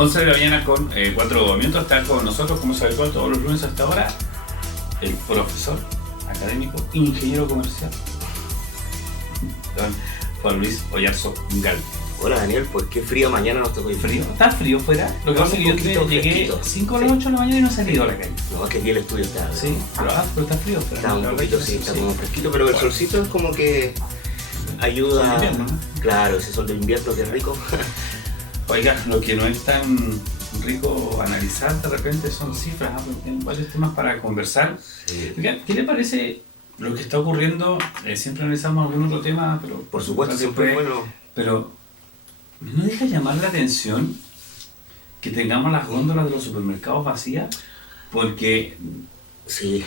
11 de la mañana con 4 minutos. Está con nosotros, como se habitual todos los lunes hasta ahora, el profesor académico, ingeniero comercial, don Juan Luis Oyarzo Gal. Hola Daniel, pues qué frío mañana nos tocó ir. ¿Frío? ¿Está frío fuera? Lo que pasa es que yo llegué 5 a las 8 de la mañana y no he salido a la calle. No, es que aquí el estudio está. Sí, pero está frío. Está un poquito, sí, está como fresquito, pero el solcito es como que ayuda. Invierno, ¿no? Claro, ese sol del invierno que es rico. Oiga, lo que no es tan rico analizar de repente son cifras, porque tienen varios temas para conversar. Sí. Oiga, ¿qué le parece lo que está ocurriendo? Siempre analizamos algún otro tema, pero Por supuesto, siempre es bueno. Pero ¿no deja llamar la atención que tengamos las góndolas de los supermercados vacías? Porque Sí.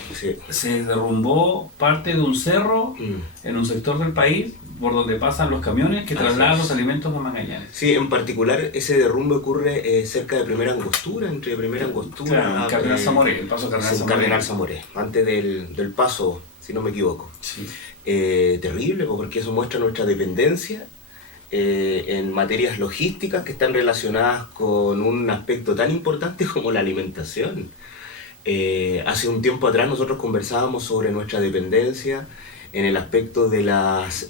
se derrumbó parte de un cerro en un sector del país por donde pasan los camiones que trasladan los alimentos a Magallanes. Sí, en particular ese derrumbe ocurre cerca de Primera Angostura, entre Primera Angostura Claro, Cardenal Zamoré, el paso Cardenal Zamoré. Cardenal Zamoré, antes del paso, si no me equivoco. Sí. Terrible, porque eso muestra nuestra dependencia en materias logísticas que están relacionadas con un aspecto tan importante como la alimentación. Hace un tiempo atrás nosotros conversábamos sobre nuestra dependencia en el aspecto de las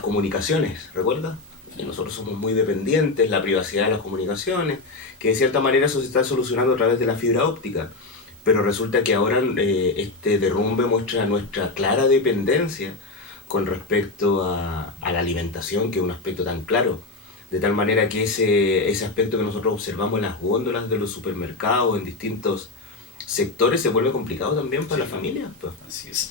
comunicaciones, ¿recuerdas? Que nosotros somos muy dependientes, la privacidad de las comunicaciones, que de cierta manera eso se está solucionando a través de la fibra óptica, pero resulta que ahora este derrumbe muestra nuestra clara dependencia con respecto a la alimentación, que es un aspecto tan claro, de tal manera que ese aspecto que nosotros observamos en las góndolas de los supermercados, en distintos sectores, se vuelve complicado también para la familia. Pues. Así es.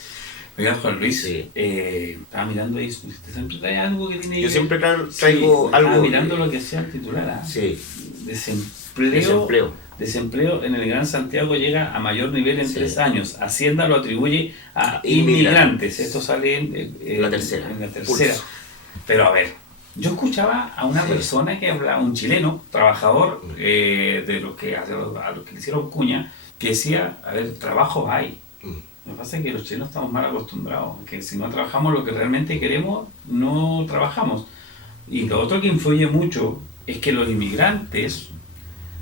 Oiga, Juan Luis, Sí. estaba mirando ahí, usted siempre trae algo que tiene... Yo siempre traigo algo... Estaba mirando lo que sea el titular, ¿ah? Sí. Desempleo en el Gran Santiago llega a mayor nivel en 3 años. Hacienda lo atribuye a Inmigrantes. inmigrantes. Esto sale en la tercera. En la tercera. Pulso. Pero a ver, yo escuchaba a una persona que hablaba, un chileno, trabajador, de los que a los que le hicieron cuña, que decía, a ver, trabajo hay. Lo que pasa es que los chilenos estamos mal acostumbrados, que si no trabajamos lo que realmente queremos, no trabajamos. Y lo otro que influye mucho es que los inmigrantes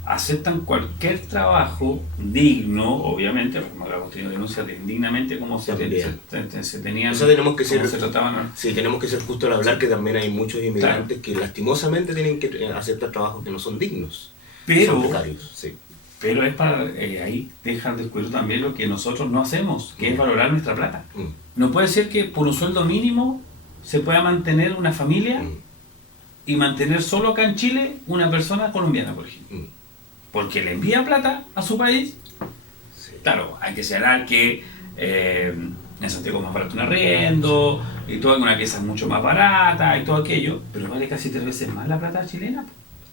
aceptan cualquier trabajo digno, obviamente, como hemos tenido denuncias de indignamente como se tenían, o sea, tenemos que cómo ser, se trataban. Sí, tenemos que ser justos al hablar que también hay muchos inmigrantes que lastimosamente tienen que aceptar trabajos que no son dignos, Pero, son precarios. Sí. pero es para ahí dejar descubierto también lo que nosotros no hacemos, que es valorar nuestra plata. No puede ser que por un sueldo mínimo se pueda mantener una familia y mantener solo acá en Chile una persona colombiana, por ejemplo. Porque le envía plata a su país. Sí. Claro, hay que señalar que en Santiago es más barato un arriendo, y toda una pieza es mucho más barata y todo aquello, pero vale casi 3 veces más la plata chilena.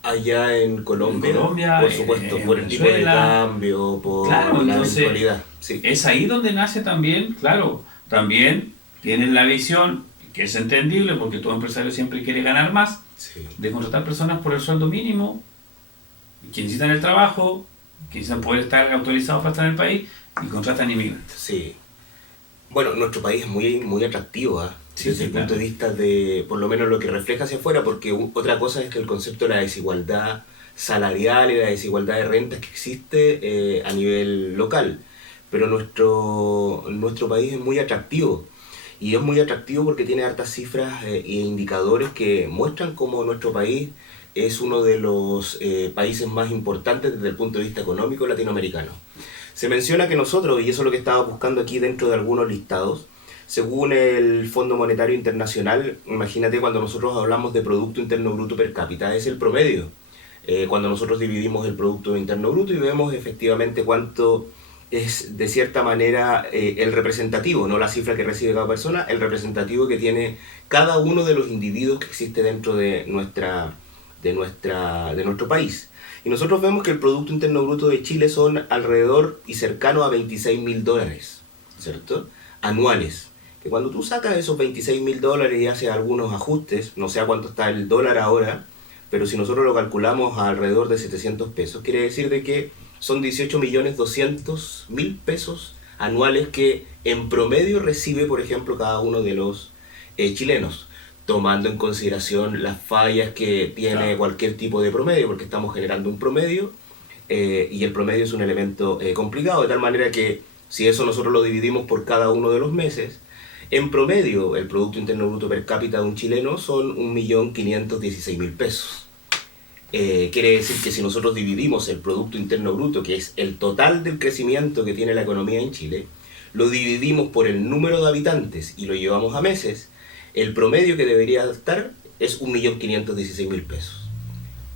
Allá en Colombia, por supuesto, en por el tipo de Venezuela. cambio, por Claro, la entonces, eventualidad. Sí. Es ahí donde nace también, claro, también tienen la visión, que es entendible porque todo empresario siempre quiere ganar más, Sí. de contratar personas por el sueldo mínimo, que necesitan el trabajo, que necesitan poder estar autorizados para estar en el país, y contratan inmigrantes. Sí. Bueno, nuestro país es muy atractivo, ¿eh? Sí, desde sí, el claro. punto de vista de, por lo menos lo que refleja hacia afuera, porque otra cosa es que el concepto de la desigualdad salarial y la desigualdad de rentas que existe a nivel local. Pero nuestro país es muy atractivo. Y es muy atractivo porque tiene hartas cifras e indicadores que muestran cómo nuestro país es uno de los países más importantes desde el punto de vista económico latinoamericano. Se menciona que nosotros, y eso es lo que estaba buscando aquí dentro de algunos listados, según el Fondo Monetario Internacional, imagínate cuando nosotros hablamos de Producto Interno Bruto per cápita, es el promedio. Cuando nosotros dividimos el Producto Interno Bruto y vemos efectivamente cuánto es de cierta manera el representativo, no la cifra que recibe cada persona, el representativo que tiene cada uno de los individuos que existe dentro de nuestro país. Y nosotros vemos que el Producto Interno Bruto de Chile son alrededor y cercano a $26.000, ¿cierto? Anuales. Que cuando tú sacas esos $26.000 y haces algunos ajustes, no sé a cuánto está el dólar ahora, pero si nosotros lo calculamos a alrededor de 700 pesos, quiere decir de que son 18.200.000 pesos anuales que en promedio recibe, por ejemplo, cada uno de los chilenos. tomando en consideración las fallas que tiene cualquier tipo de promedio, porque estamos generando un promedio, y el promedio es un elemento complicado, de tal manera que si eso nosotros lo dividimos por cada uno de los meses, en promedio el Producto Interno Bruto per cápita de un chileno son 1.516.000 pesos. Quiere decir que si nosotros dividimos el Producto Interno Bruto, que es el total del crecimiento que tiene la economía en Chile, lo dividimos por el número de habitantes y lo llevamos a meses, el promedio que debería estar es 1.516.000 pesos.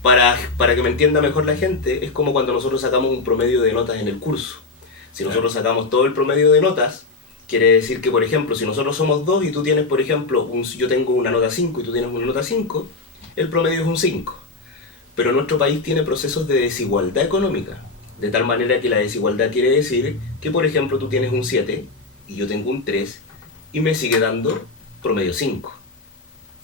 Para que me entienda mejor la gente, es como cuando nosotros sacamos un promedio de notas en el curso. Si nosotros sacamos todo el promedio de notas, quiere decir que, por ejemplo, si nosotros somos dos y tú tienes, por ejemplo, yo tengo una nota 5 y tú tienes una nota 5, el promedio es un 5. Pero nuestro país tiene procesos de desigualdad económica, de tal manera que la desigualdad quiere decir que, por ejemplo, tú tienes un 7 y yo tengo un 3 y me sigue dando promedio 5.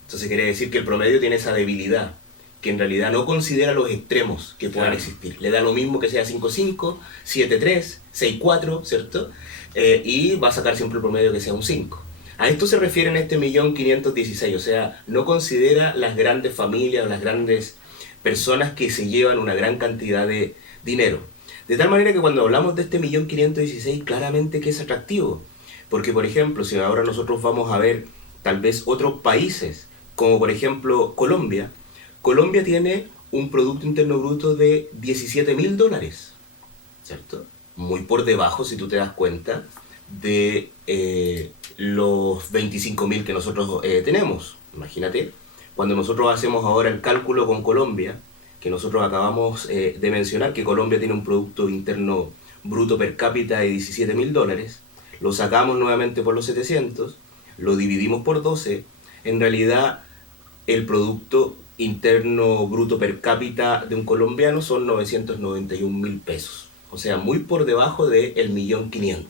Entonces quiere decir que el promedio tiene esa debilidad, que en realidad no considera los extremos que puedan existir. Le da lo mismo que sea 5.5, 7.3, 6.4, ¿cierto? Y va a sacar siempre el promedio que sea un 5. A esto se refiere en este 1.516.000, o sea, no considera las grandes familias, las grandes personas que se llevan una gran cantidad de dinero. De tal manera que cuando hablamos de este 1.516.000, claramente que es atractivo. Porque, por ejemplo, si ahora nosotros vamos a ver tal vez otros países, como por ejemplo Colombia, Colombia tiene un Producto Interno Bruto de $17.000, ¿cierto? Muy por debajo, si tú te das cuenta, de los 25.000 que nosotros tenemos. Imagínate, cuando nosotros hacemos ahora el cálculo con Colombia, que nosotros acabamos de mencionar, que Colombia tiene un Producto Interno Bruto per cápita de $17.000, lo sacamos nuevamente por los 700, lo dividimos por 12, en realidad el Producto Interno Bruto per cápita de un colombiano son 991.000 pesos. O sea, muy por debajo del 1.500.000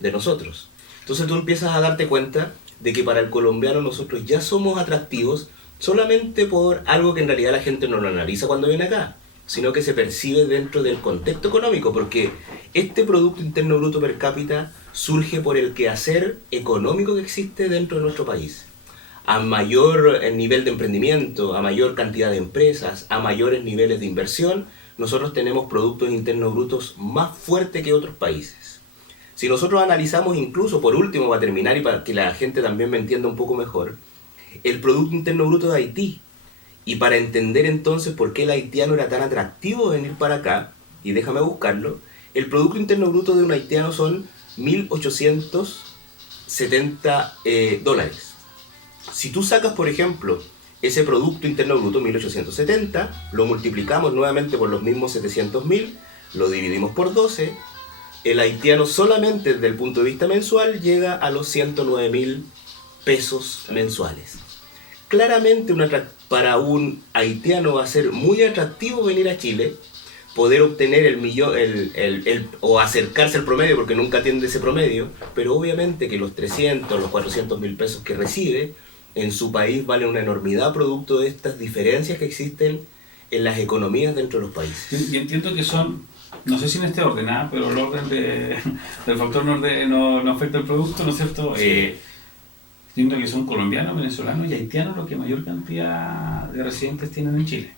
de nosotros. Entonces tú empiezas a darte cuenta de que para el colombiano nosotros ya somos atractivos solamente por algo que en realidad la gente no lo analiza cuando viene acá, sino que se percibe dentro del contexto económico, porque este Producto Interno Bruto per cápita surge por el quehacer económico que existe dentro de nuestro país. A mayor nivel de emprendimiento, a mayor cantidad de empresas, a mayores niveles de inversión, nosotros tenemos productos internos brutos más fuertes que otros países. Si nosotros analizamos incluso, por último, para terminar y para que la gente también me entienda un poco mejor, el Producto Interno Bruto de Haití, y para entender entonces por qué el haitiano era tan atractivo venir para acá, y déjame buscarlo, el Producto Interno Bruto de un haitiano son $1.870. Si tú sacas, por ejemplo, ese Producto Interno Bruto, 1.870, lo multiplicamos nuevamente por los mismos 700.000, lo dividimos por 12, el haitiano solamente desde el punto de vista mensual llega a los 109.000 pesos mensuales. Claramente para un haitiano va a ser muy atractivo venir a Chile, poder obtener el millón, o acercarse al promedio, porque nunca atiende ese promedio, pero obviamente que los 300, los 400.000 pesos que recibe en su país vale una enormidad producto de estas diferencias que existen en las economías dentro de los países. Y entiendo que son, no sé si en este orden, pero el orden del factor no afecta al producto, ¿no es cierto? Sí. Entiendo que son colombianos, venezolanos y haitianos los que mayor cantidad de residentes tienen en Chile.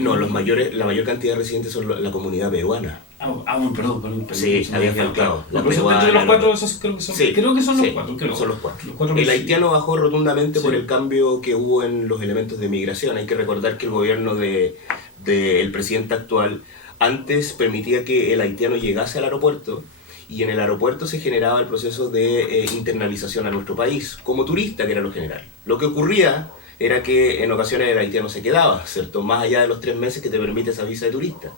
No, la mayor cantidad de residentes son la comunidad peruana. Bueno, perdón. Sí, había faltado. Dentro de los cuatro, esos creo que son, sí, creo que son los sí, cuatro. Son los cuatro. El haitiano bajó rotundamente por el cambio que hubo en los elementos de migración. Hay que recordar que el gobierno del presidente actual antes permitía que el haitiano llegase al aeropuerto, y en el aeropuerto se generaba el proceso de internalización a nuestro país, como turista, que era lo general. Lo que ocurría era que en ocasiones el haitiano se quedaba, ¿cierto? Más allá de los 3 meses que te permite esa visa de turista.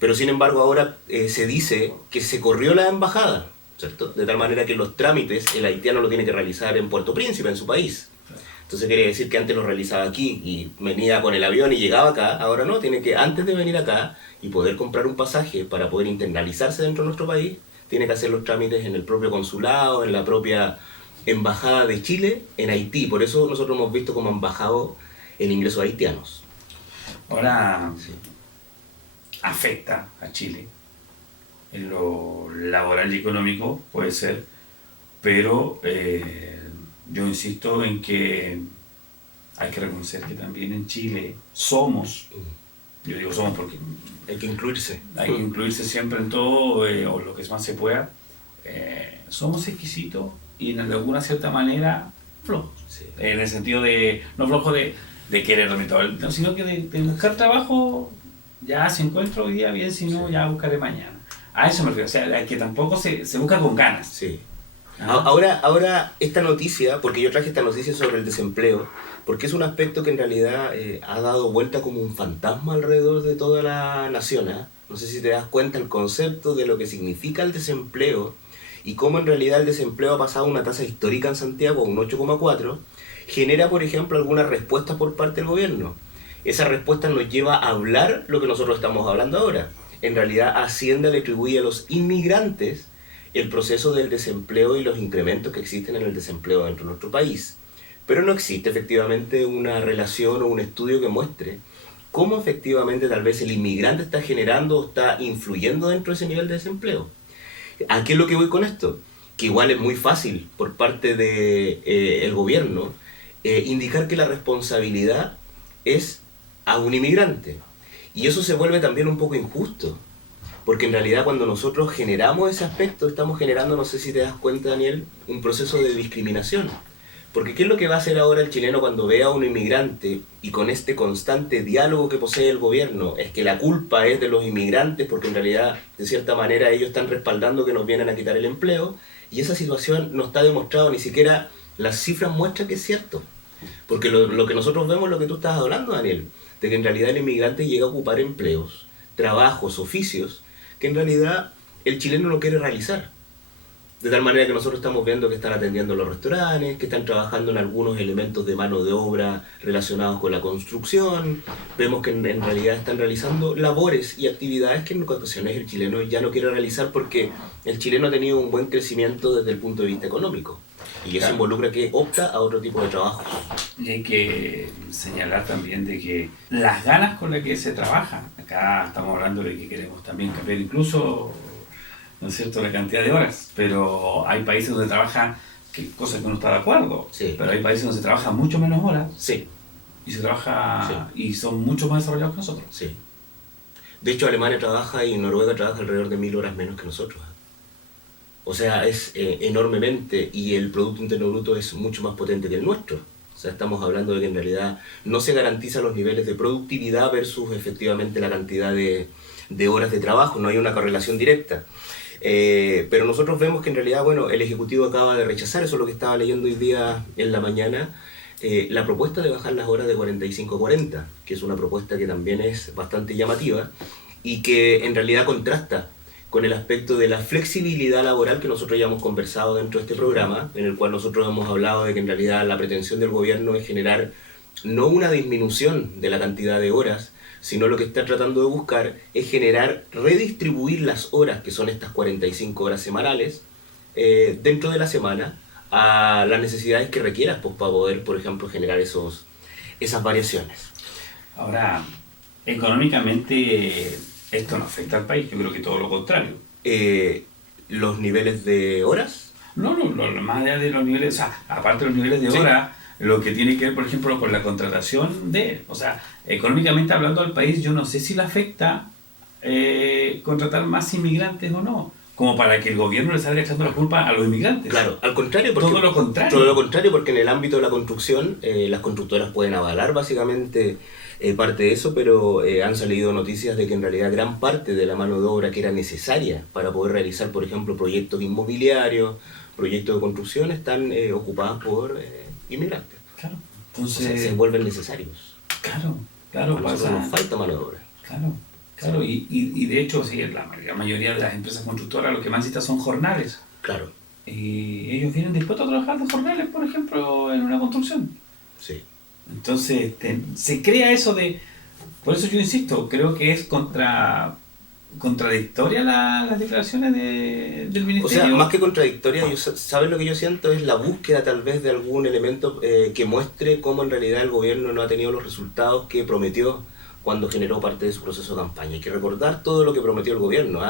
Pero sin embargo ahora se dice que se corrió la embajada, ¿cierto? De tal manera que los trámites el haitiano lo tiene que realizar en Puerto Príncipe, en su país. Entonces quiere decir que antes lo realizaba aquí y venía con el avión y llegaba acá. Ahora no, tiene que, antes de venir acá y poder comprar un pasaje para poder internalizarse dentro de nuestro país, tiene que hacer los trámites en el propio consulado, en la propia embajada de Chile en Haití. Por eso nosotros hemos visto como han bajado el ingreso de haitianos. Ahora afecta a Chile en lo laboral y económico, puede ser, pero yo insisto en que hay que reconocer que también en Chile somos, yo digo somos porque hay que incluirse. Hay que incluirse siempre en todo, o lo que más se pueda. Somos exquisitos y de alguna cierta manera flojos. Sí. En el sentido de, no flojos de querer dormir, sino que de buscar trabajo, ya si encuentro hoy día bien, si no, ya buscaré mañana. A eso me refiero, o sea, que tampoco se busca con ganas. Sí. Ahora, esta noticia, porque yo traje esta noticia sobre el desempleo, porque es un aspecto que en realidad ha dado vuelta como un fantasma alrededor de toda la nación. No sé si te das cuenta el concepto de lo que significa el desempleo y cómo en realidad el desempleo ha pasado a una tasa histórica en Santiago, un 8,4, genera, por ejemplo, algunas respuestas por parte del gobierno. Esa respuesta nos lleva a hablar lo que nosotros estamos hablando ahora. En realidad, Hacienda le atribuye a los inmigrantes el proceso del desempleo y los incrementos que existen en el desempleo dentro de nuestro país. Pero no existe efectivamente una relación o un estudio que muestre cómo efectivamente tal vez el inmigrante está generando o está influyendo dentro de ese nivel de desempleo. ¿A qué es lo que voy con esto? Que igual es muy fácil por parte del gobierno indicar que la responsabilidad es a un inmigrante. Y eso se vuelve también un poco injusto. Porque en realidad cuando nosotros generamos ese aspecto, estamos generando, no sé si te das cuenta, Daniel, un proceso de discriminación. Porque ¿qué es lo que va a hacer ahora el chileno cuando ve a un inmigrante y con este constante diálogo que posee el gobierno? Es que la culpa es de los inmigrantes porque en realidad, de cierta manera, ellos están respaldando que nos vienen a quitar el empleo y esa situación no está demostrado, ni siquiera las cifras muestran que es cierto. Porque lo que nosotros vemos, lo que tú estás hablando, Daniel, de que en realidad el inmigrante llega a ocupar empleos, trabajos, oficios, que en realidad el chileno no quiere realizar. De tal manera que nosotros estamos viendo que están atendiendo los restaurantes, que están trabajando en algunos elementos de mano de obra relacionados con la construcción. Vemos que en realidad están realizando labores y actividades que en ocasiones el chileno ya no quiere realizar porque el chileno ha tenido un buen crecimiento desde el punto de vista económico. Y eso involucra que opta a otro tipo de trabajo. Y hay que señalar también de que las ganas con las que se trabaja, acá estamos hablando de que queremos también cambiar incluso, ¿no es cierto?, la cantidad de horas, pero hay países donde trabaja, cosas que uno está de acuerdo, sí. Pero hay países donde se trabaja mucho menos horas, sí. Y se trabaja y son mucho más desarrollados que nosotros. Sí. De hecho, Alemania trabaja y Noruega trabaja alrededor de 1000 horas menos que nosotros. O sea, es enormemente, y el Producto Interno Bruto es mucho más potente que el nuestro. O sea, estamos hablando de que en realidad no se garantizan los niveles de productividad versus efectivamente la cantidad de horas de trabajo, no hay una correlación directa. Pero nosotros vemos que en realidad, bueno, el Ejecutivo acaba de rechazar, eso es lo que estaba leyendo hoy día en la mañana, la propuesta de bajar las horas de 45 a 40, que es una propuesta que también es bastante llamativa y que en realidad contrasta con el aspecto de la flexibilidad laboral que nosotros ya hemos conversado dentro de este programa, en el cual nosotros hemos hablado de que en realidad la pretensión del gobierno es generar no una disminución de la cantidad de horas, sino lo que está tratando de buscar es generar, redistribuir las horas, que son estas 45 horas semanales, dentro de la semana, a las necesidades que requieras pues, para poder, por ejemplo, generar esas variaciones. Ahora, económicamente, esto no afecta al país, yo creo que todo lo contrario. ¿Los niveles de horas? No, más allá de los niveles, o sea, aparte de los niveles de horas, lo que tiene que ver, por ejemplo, con la contratación o sea, económicamente hablando al país, yo no sé si le afecta contratar más inmigrantes o no, como para que el gobierno le salga echando la culpa a los inmigrantes. Claro, al contrario. Todo lo contrario. Todo lo contrario, porque en el ámbito de la construcción, las constructoras pueden avalar básicamente parte de eso, pero han salido noticias de que en realidad gran parte de la mano de obra que era necesaria para poder realizar, por ejemplo, proyectos inmobiliarios, proyectos de construcción, están ocupadas por inmigrantes. Claro. Entonces, o sea, se vuelven necesarios. Claro, pasa. Nos falta mano de obra. Claro, y de hecho, sí, la mayoría de las empresas constructoras lo que más necesitan son jornales. Claro. Y ellos vienen dispuestos a trabajar de jornales, por ejemplo, en una construcción. Sí. Entonces, se crea eso de... Por eso yo insisto, creo que es contradictoria las declaraciones del Ministerio. O sea, más que contradictoria, ¿sabes lo que yo siento? Es la búsqueda tal vez de algún elemento que muestre cómo en realidad el gobierno no ha tenido los resultados que prometió cuando generó parte de su proceso de campaña. Hay que recordar todo lo que prometió el gobierno.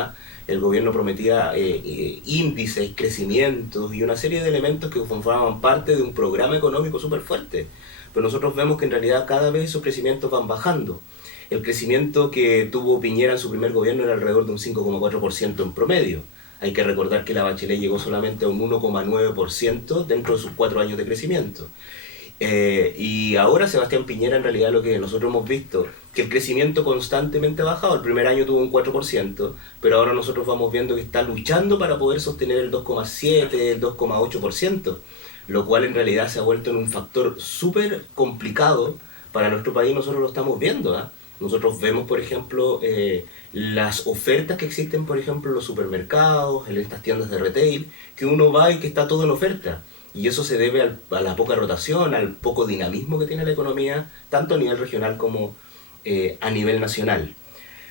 El gobierno prometía índices, crecimientos y una serie de elementos que formaban parte de un programa económico súper fuerte. Pero nosotros vemos que en realidad cada vez esos crecimientos van bajando. El crecimiento que tuvo Piñera en su primer gobierno era alrededor de un 5,4% en promedio. Hay que recordar que la Bachelet llegó solamente a un 1,9% dentro de sus 4 años de crecimiento. Y ahora Sebastián Piñera, en realidad lo que nosotros hemos visto, que el crecimiento constantemente ha bajado. El primer año tuvo un 4%, pero ahora nosotros vamos viendo que está luchando para poder sostener el 2,7%, el 2,8%, lo cual en realidad se ha vuelto en un factor súper complicado para nuestro país. Nosotros lo estamos viendo. Nosotros vemos, por ejemplo, las ofertas que existen, por ejemplo, en los supermercados, en estas tiendas de retail, que uno va y que está todo en oferta. Y eso se debe a la poca rotación, al poco dinamismo que tiene la economía, tanto a nivel regional como a nivel nacional.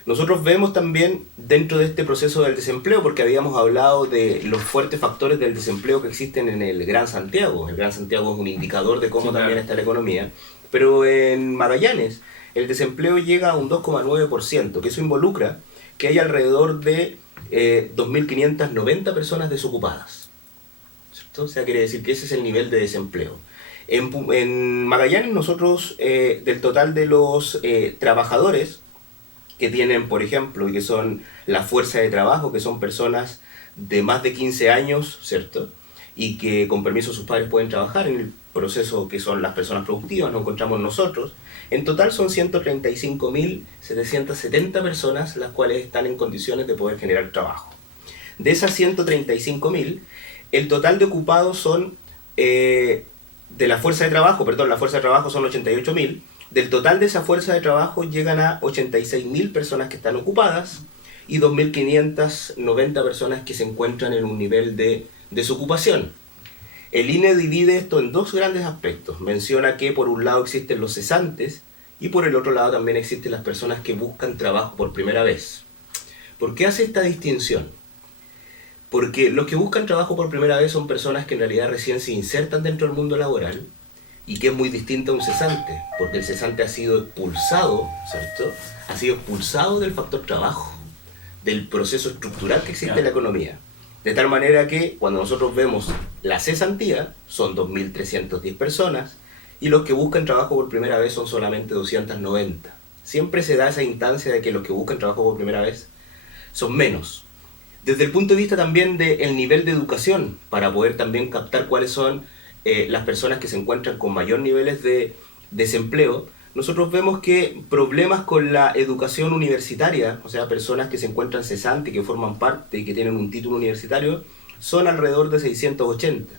Nosotros vemos también dentro de este proceso del desempleo, porque habíamos hablado de los fuertes factores del desempleo que existen en el Gran Santiago. El Gran Santiago es un indicador de cómo también está la economía. Pero en Magallanes el desempleo llega a un 2,9%, que eso involucra que hay alrededor de 2.590 personas desocupadas. ¿Cierto? O sea, quiere decir que ese es el nivel de desempleo. En Magallanes nosotros, del total de los trabajadores que tienen, por ejemplo, y que son la fuerza de trabajo, que son personas de más de 15 años, ¿cierto? Y que con permiso de sus padres pueden trabajar en el proceso que son las personas productivas, nos encontramos nosotros. En total son 135.770 personas las cuales están en condiciones de poder generar trabajo. De esas 135.000, el total de ocupados son, de la fuerza de trabajo, la fuerza de trabajo son 88.000. Del total de esa fuerza de trabajo llegan a 86.000 personas que están ocupadas y 2.590 personas que se encuentran en un nivel de desocupación. El INE divide esto en dos grandes aspectos. Menciona que por un lado existen los cesantes y por el otro lado también existen las personas que buscan trabajo por primera vez. ¿Por qué hace esta distinción? Porque los que buscan trabajo por primera vez son personas que en realidad recién se insertan dentro del mundo laboral y que es muy distinto a un cesante, porque el cesante ha sido expulsado, ¿cierto? Ha sido expulsado del factor trabajo, del proceso estructural que existe en la economía. De tal manera que cuando nosotros vemos la cesantía, son 2.310 personas, y los que buscan trabajo por primera vez son solamente 290. Siempre se da esa instancia de que los que buscan trabajo por primera vez son menos. Desde el punto de vista también del nivel de educación, para poder también captar cuáles son las personas que se encuentran con mayor niveles de desempleo, nosotros vemos que problemas con la educación universitaria, o sea, personas que se encuentran cesantes, que forman parte y que tienen un título universitario, son alrededor de 680.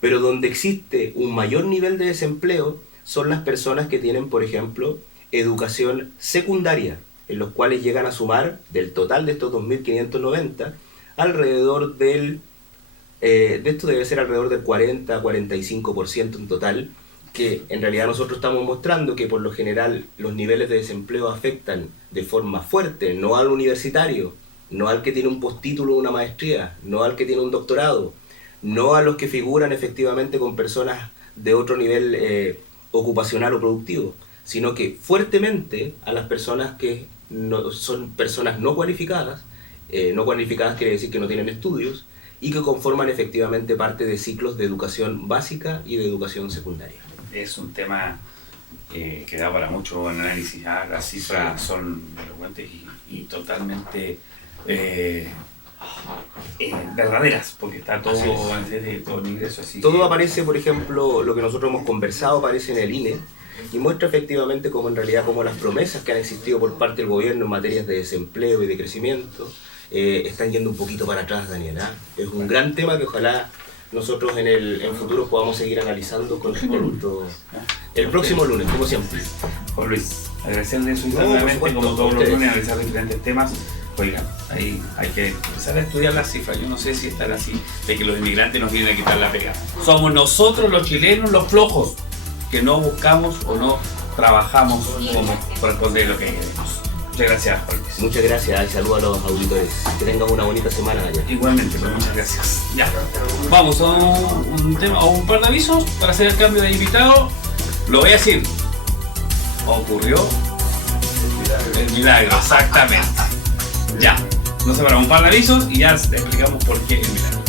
Pero donde existe un mayor nivel de desempleo son las personas que tienen, por ejemplo, educación secundaria, en los cuales llegan a sumar, del total de estos 2.590, alrededor del, de esto debe ser alrededor del 40-45% en total, que en realidad nosotros estamos mostrando que por lo general los niveles de desempleo afectan de forma fuerte, no al universitario, no al que tiene un postítulo o una maestría, no al que tiene un doctorado, no a los que figuran efectivamente con personas de otro nivel ocupacional o productivo, sino que fuertemente a las personas que no, son personas no cualificadas quiere decir que no tienen estudios, y que conforman efectivamente parte de ciclos de educación básica y de educación secundaria. Es un tema que da para mucho análisis. Las cifras son elocuentes y totalmente verdaderas, porque está todo en ingreso. Así todo aparece, por ejemplo, lo que nosotros hemos conversado aparece en el INE y muestra efectivamente cómo en realidad como las promesas que han existido por parte del gobierno en materias de desempleo y de crecimiento están yendo un poquito para atrás, Daniel. Es un gran tema que ojalá nosotros en futuro podamos seguir analizando con el próximo lunes, como siempre. Juan Luis, agradecerle su nuevamente, como todos los lunes, analizar diferentes temas. Oigan, ahí hay que empezar a estudiar las cifras. Yo no sé si están así, de que los inmigrantes nos vienen a quitar la pega. Somos nosotros los chilenos los flojos, que no buscamos o no trabajamos como corresponde lo que queremos. Muchas gracias, Juan Luis. Muchas gracias y saludos a los auditores. Que tengan una bonita semana allá. Igualmente, pues muchas gracias. Ya, vamos a un par de avisos para hacer el cambio de invitado. Lo voy a decir. Ocurrió El milagro, exactamente. Ya, nos separamos un par de avisos y ya explicamos por qué el milagro.